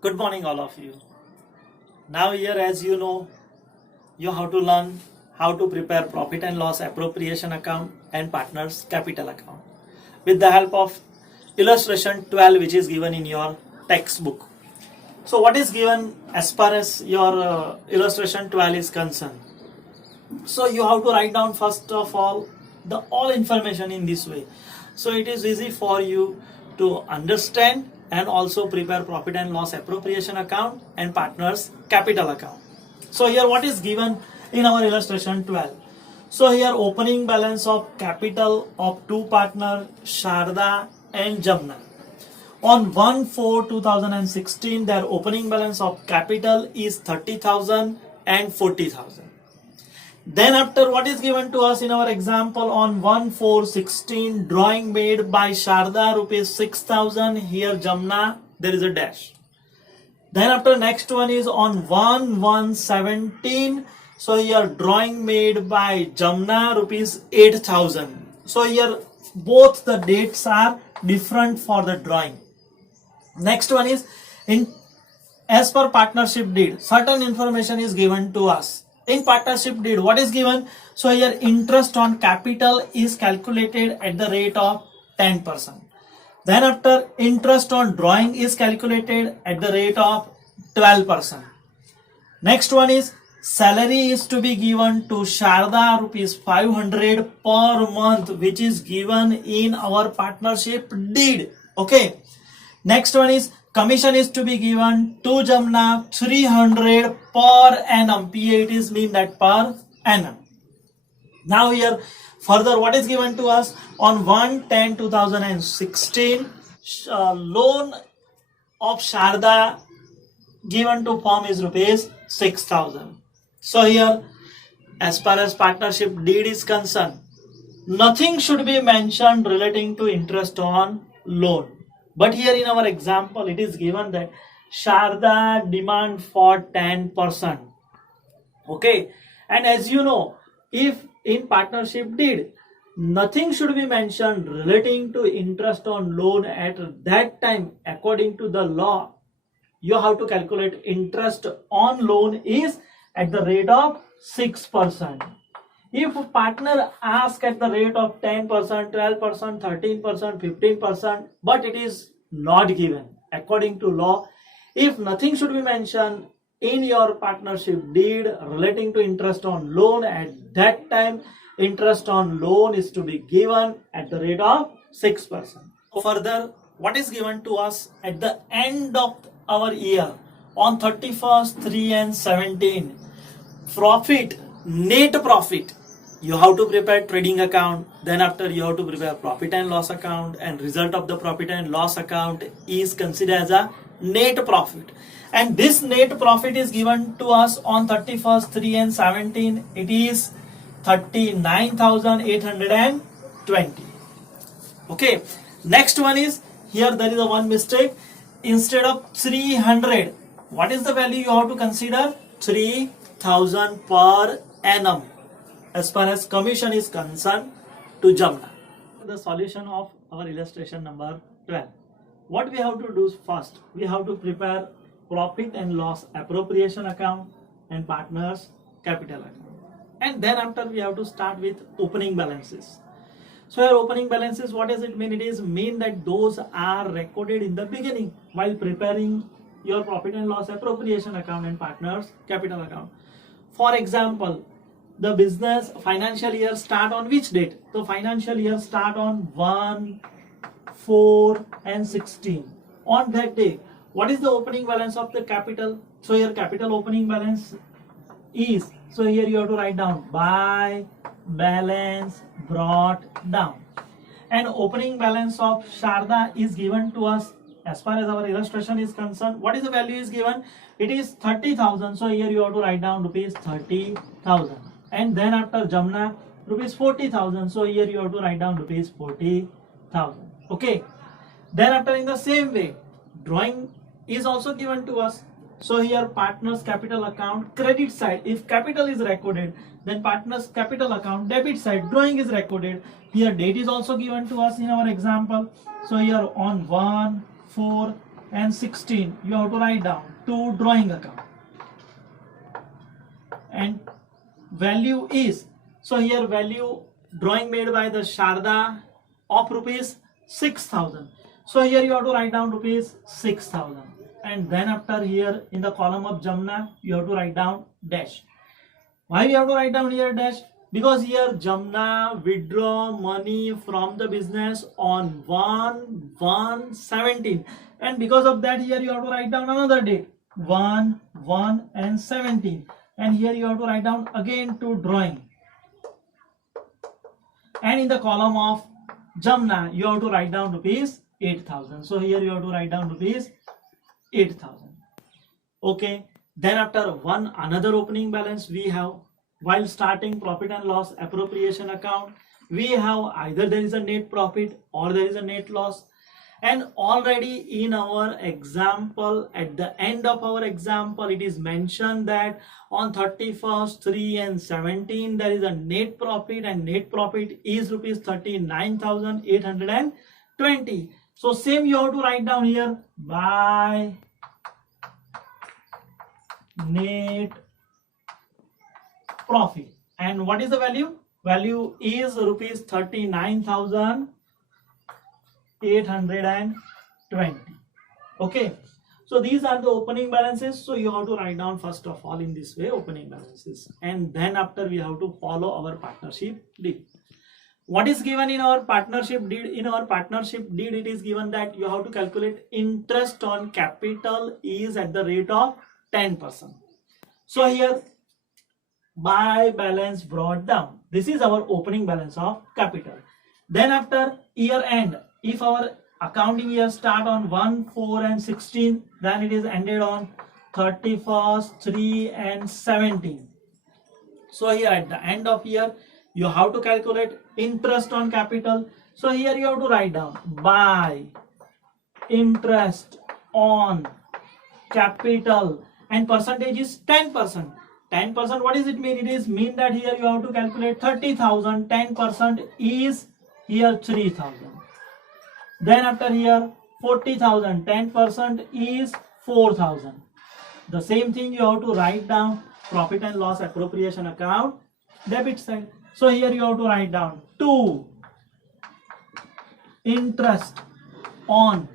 Good morning, all of you. Now, here, as you know, you have to learn how to prepare profit and loss appropriation account and partners capital account with the help of illustration 12, which is given in your textbook. So, what is given as far as your illustration 12 is concerned? So, you have to write down first of all the all information in this way. So, it is easy for you to understand and also prepare profit and loss appropriation account and partners capital account. So here what is given in our illustration 12. So here opening balance of capital of two partners Sharda and Jamna. On 1/4/2016 their opening balance of capital is 30,000 and 40,000. Then after what is given to us in our example on 1/4/16 drawing made by Sharda rupees 6,000, here Jamna there is a dash. Then after next one is on 1/1/17, so here drawing made by Jamna rupees 8,000. So here both the dates are different for the drawing. Next one is in as per partnership deed certain information is given to us. In partnership deed, what is given? So here interest on capital is calculated at the rate of 10%. Then after interest on drawing is calculated at the rate of 12%. Next one is salary is to be given to Sharda rupees 500 per month, which is given in our partnership deed. Okay. Next one is commission is to be given to Jamna 300 per annum. PA it is mean that per annum. Now here further what is given to us on 1/10/2016 loan of Sharda given to firm is rupees 6,000. So here as far as partnership deed is concerned, nothing should be mentioned relating to interest on loan. But here in our example, it is given that Sharda demand for 10%. Okay. And as you know, if in partnership deed, nothing should be mentioned relating to interest on loan at that time, according to the law, you have to calculate interest on loan is at the rate of 6%. If a partner asks at the rate of 10%, 12%, 13%, 15%, but it is not given according to law, if nothing should be mentioned in your partnership deed relating to interest on loan, at that time interest on loan is to be given at the rate of 6%. Further, what is given to us at the end of our year on 31st 3 and 17 profit, net profit, you have to prepare trading account. Then after you have to prepare profit and loss account, and result of the profit and loss account is considered as a net profit. And this net profit is given to us on 31st 3 and 17. It is 39,820. Okay. Next one is here there is a one mistake. Instead of 300, what is the value you have to consider? 3,000 per annum as far as commission is concerned to Jamna. The solution of our illustration number 12. What we have to do first, we have to prepare profit and loss appropriation account and partners capital account. And then after we have to start with opening balances. So your opening balances, what does it mean? It is mean that those are recorded in the beginning while preparing your profit and loss appropriation account and partners capital account. For example, the business financial year start on which date? So financial year start on 1/4/16. On that day, what is the opening balance of the capital? So your capital opening balance is, so here you have to write down by balance brought down. And opening balance of Sharda is given to us as far as our illustration is concerned. What is the value is given? It is 30,000. So here you have to write down rupees 30,000. And then after Jamna rupees 40,000. So here you have to write down rupees 40,000. Okay. Then after in the same way, drawing is also given to us. So here partners capital account credit side, if capital is recorded, then partners capital account debit side drawing is recorded. Here date is also given to us in our example. So here on 1/4 and 16 you have to write down to drawing account, and value is, so here value drawing made by the Sharda of rupees 6,000. So here you have to write down rupees 6,000, and then after here in the column of Jamna you have to write down dash. Why we have to write down here dash? Because here Jamna withdraw money from the business on 1/1/17, and because of that here you have to write down another date 1/1/17, and here you have to write down again to drawing, and in the column of Jamna you have to write down rupees 8,000. So here you have to write down rupees 8,000. Okay, then after one another opening balance we have, while starting profit and loss appropriation account, we have either there is a net profit or there is a net loss. And already in our example, at the end of our example, it is mentioned that on 31st 3 and 17 there is a net profit, and net profit is rupees 39,820. So same you have to write down here by net profit. And what is the value? Value is rupees 39,820. Okay, so these are the opening balances. So you have to write down first of all in this way opening balances, and then after we have to follow our partnership deed. What is given in our partnership deed? In our partnership deed it is given that you have to calculate interest on capital is at the rate of 10%. So here by balance brought down, this is our opening balance of capital. Then after year end, if our accounting year start on 1/4 and 16, then it is ended on 31st 3 and 17. So here at the end of year you have to calculate interest on capital. So here you have to write down by interest on capital, and percentage is 10%. 10%, what does it mean? It is mean that here you have to calculate 30,000, 10% is here 3,000. Then after here 40,000, 10% is 4,000. The same thing you have to write down profit and loss appropriation account debit side. So here you have to write down to interest on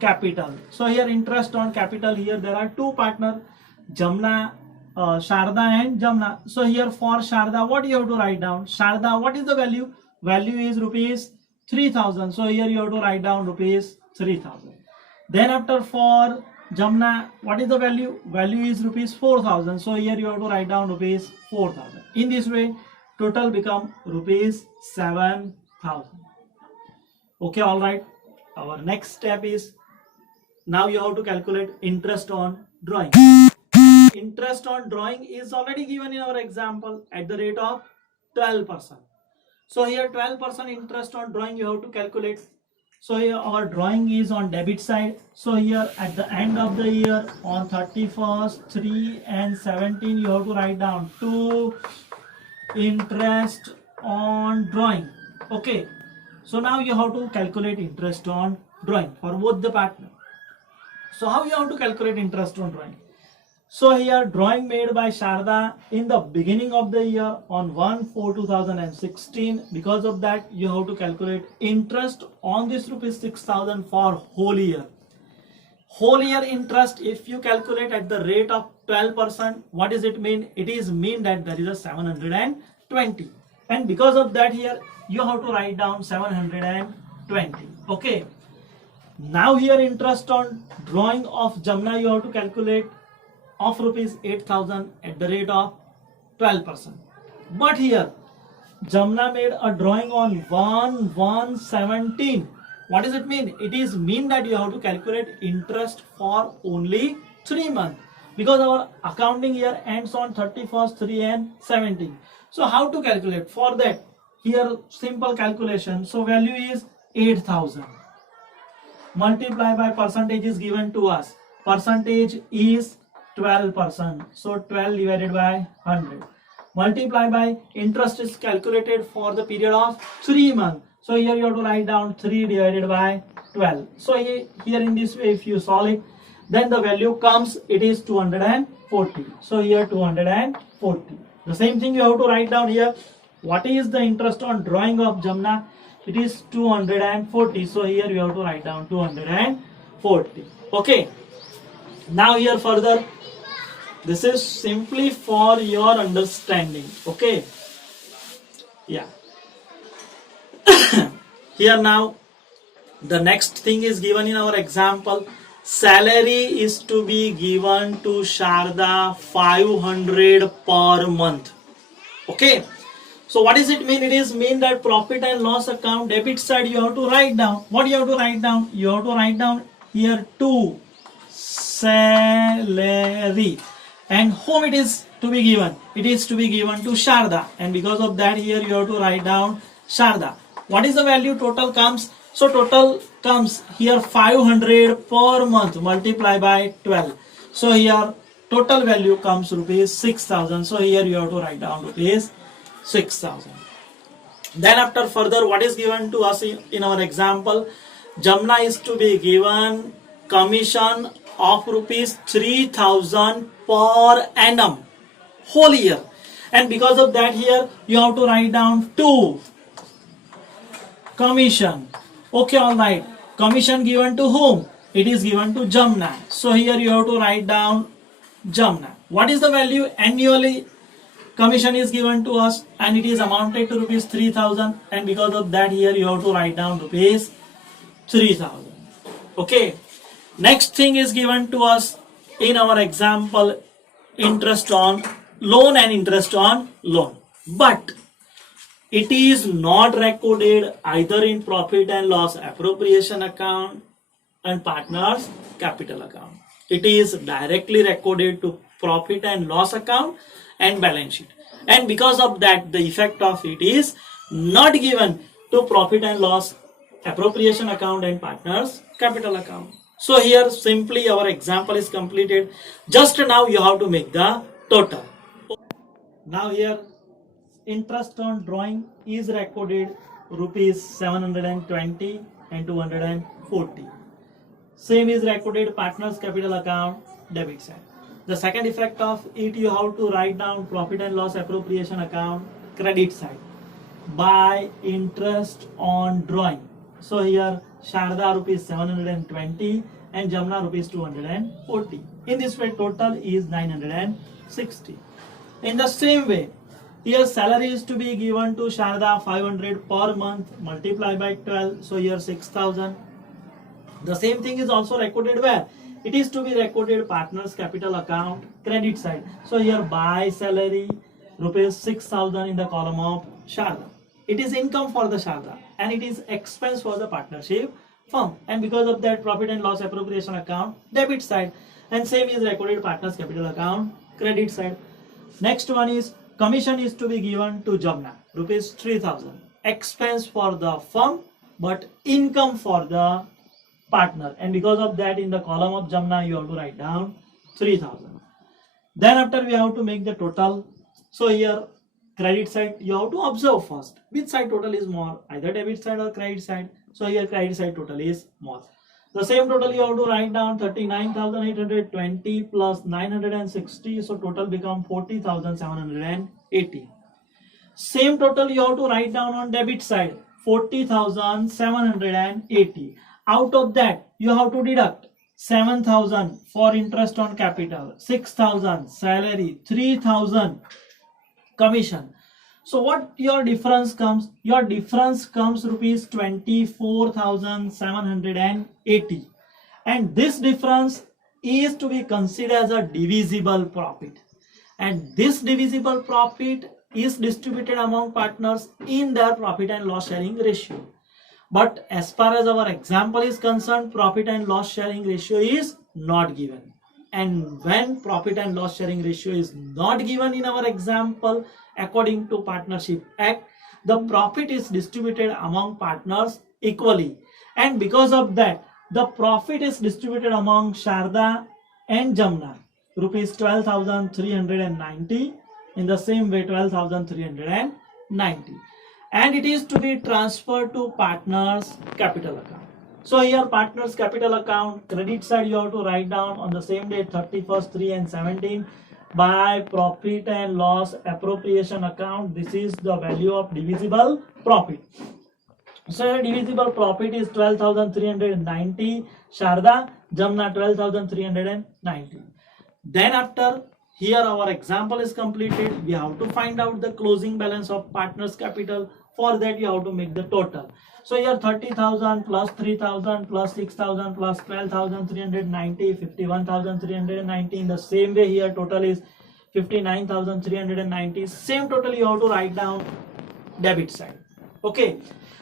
capital. So here interest on capital, here there are two partners, Jamna, Sharda and Jamna. So here for Sharda, what you have to write down? Sharda, what is the value? Value is rupees 3,000. So here you have to write down rupees 3,000. Then after for Jamna, what is the value? Value is rupees 4,000. So here you have to write down rupees 4,000. In this way, total become rupees 7,000. Okay, all right. Our next step is, now you have to calculate interest on drawing. Interest on drawing is already given in our example at the rate of 12%. So here 12% interest on drawing you have to calculate. So here our drawing is on debit side. So here at the end of the year on 31st 3 and 17 you have to write down to interest on drawing. Okay, so now you have to calculate interest on drawing for both the partner. So how you have to calculate interest on drawing? So here drawing made by Sharda in the beginning of the year on 1/4/2016. Because of that you have to calculate interest on this rupees 6,000 for whole year. Whole year interest if you calculate at the rate of 12%, what does it mean? It is mean that there is a 720, and because of that here you have to write down 720. Okay, now here interest on drawing of Jamna you have to calculate of rupees 8,000 at the rate of 12%. But here Jamna made a drawing on 1/1/17. What does it mean? It is mean that you have to calculate interest for only 3 months, because our accounting year ends on 31st 3 and 17. So how to calculate? For that here simple calculation. So value is 8,000. Multiply by percentage is given to us. Percentage is 12%. So 12 divided by 100. Multiply by interest is calculated for the period of 3 months. So here you have to write down 3 divided by 12. So here in this way, if you solve it, then the value comes, it is 240. So here 240. The same thing you have to write down here. What is the interest on drawing of Jamna? It is 240. So here you have to write down 240. Okay. Now here further, this is simply for your understanding. Okay. Yeah. Here now, the next thing is given in our example. Salary is to be given to Sharda 500 per month. Okay. So what does it mean? It is mean that profit and loss account debit side you have to write down. What you have to write down? You have to write down here 2 salary, and whom it is to be given? It is to be given to Sharda, and because of that here you have to write down Sharda. What is the value total comes? So total comes here 500 per month multiply by 12. So here total value comes rupees 6,000. So here you have to write down rupees 6,000. Then after further, what is given to us in our example? Jamna is to be given commission of rupees 3,000 per annum whole year, and because of that here you have to write down 2 commission. Okay, all right. Commission given to whom? It is given to Jamna. So here you have to write down Jamna. What is the value? Annually commission is given to us, and it is amounted to rupees 3,000, and because of that here you have to write down rupees 3,000. Okay. Next thing is given to us in our example, interest on loan and interest on loan. But it is not recorded either in profit and loss appropriation account and partners capital account. It is directly recorded to profit and loss account and balance sheet. And because of that, the effect of it is not given to profit and loss appropriation account and partners capital account. So here simply our example is completed. Just now you have to make the total. Now here interest on drawing is recorded rupees 720 and 240. Same is recorded partners capital account debit side. The second effect of it, you have to write down profit and loss appropriation account credit side by interest on drawing. So here Sharda rupees 720 and Jamna rupees 240. In this way total is 960. In the same way, here salary is to be given to Sharda 500 per month multiplied by 12. So here 6,000. The same thing is also recorded where? It is to be recorded partners capital account credit side. So here by salary rupees 6,000 in the column of Sharda. It is income for the Sharda and it is expense for the partnership firm, and because of that profit and loss appropriation account debit side, and same is recorded partners capital account credit side. Next one is commission is to be given to Jamna rupees 3,000, expense for the firm but income for the partner, and because of that in the column of Jamna you have to write down 3,000. Then after we have to make the total. So here credit side you have to observe first which side total is more, either debit side or credit side. So here credit side total is more. The same total you have to write down 39,820 plus 960. So total become 40,780. Same total you have to write down on debit side 40,780. Out of that you have to deduct 7,000 for interest on capital, 6,000 salary, 3,000 commission. So what your difference comes? Your difference comes rupees 24,780, and this difference is to be considered as a divisible profit, and this divisible profit is distributed among partners in their profit and loss sharing ratio. But as far as our example is concerned, profit and loss sharing ratio is not given, and when profit and loss sharing ratio is not given in our example, according to Partnership Act, the profit is distributed among partners equally, and because of that the profit is distributed among Sharda and Jamna rupees 12,390, in the same way 12,390, and it is to be transferred to partners capital account. So here partners capital account, credit side you have to write down on the same day 31st, 3 and 17. By profit and loss appropriation account, this is the value of divisible profit. So your divisible profit is 12,390, Sharda, Jamna 12,390. Then after here our example is completed, we have to find out the closing balance of partners capital. For that you have to make the total. So here 30,000 plus 3,000 plus 6,000 plus 12,390, 51,390. In the same way here total is 59,390. Same total you have to write down debit side. Okay,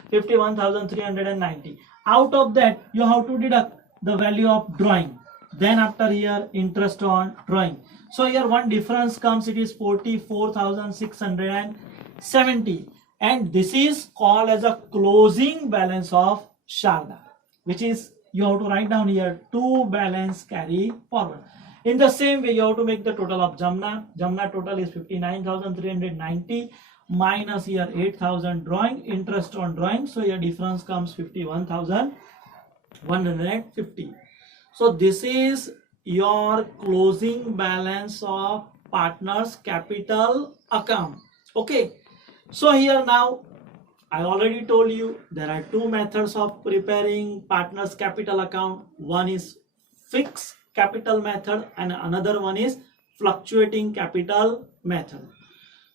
51,390. Out of that you have to deduct the value of drawing. Then after here interest on drawing. So here one difference comes, it is 44,670. And this is called as a closing balance of Sharda, which is you have to write down here to balance carry forward. In the same way you have to make the total of Jamna. Jamna total is 59,390 minus here 8,000 drawing, interest on drawing. So your difference comes 51,150. So this is your closing balance of partners capital account. Okay. So here now I already told you there are two methods of preparing partners capital account. One is fixed capital method and another one is fluctuating capital method.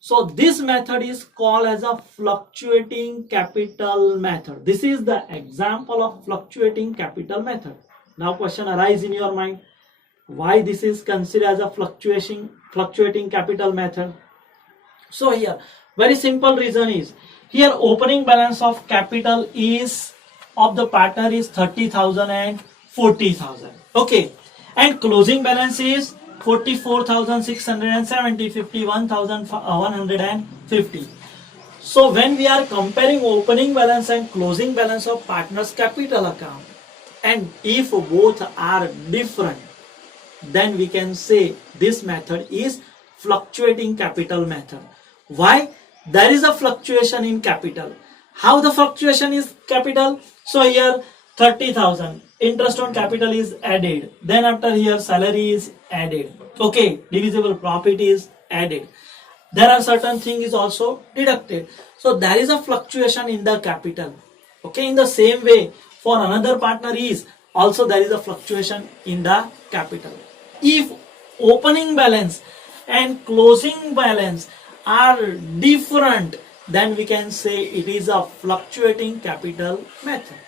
So this method is called as a fluctuating capital method. This is the example of fluctuating capital method. Now question arises in your mind, why this is considered as a fluctuating capital method? So here very simple reason is, here opening balance of capital is of the partner is 30,000 and 40,000. Okay, and closing balance is 44,670, 51,150. So when we are comparing opening balance and closing balance of partners capital account, and if both are different, then we can say this method is fluctuating capital method. Why? There is a fluctuation in capital. How the fluctuation is capital? So here 30,000 interest on capital is added. Then after here salary is added. Okay, divisible profit is added. There are certain things is also deducted. So there is a fluctuation in the capital. Okay, in the same way for another partner is also there is a fluctuation in the capital. If opening balance and closing balance are different, then we can say it is a fluctuating capital method.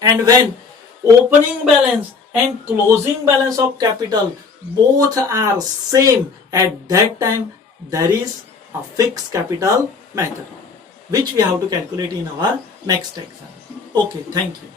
And when opening balance and closing balance of capital both are same, at that time there is a fixed capital method, which we have to calculate in our next exam. Okay, thank you.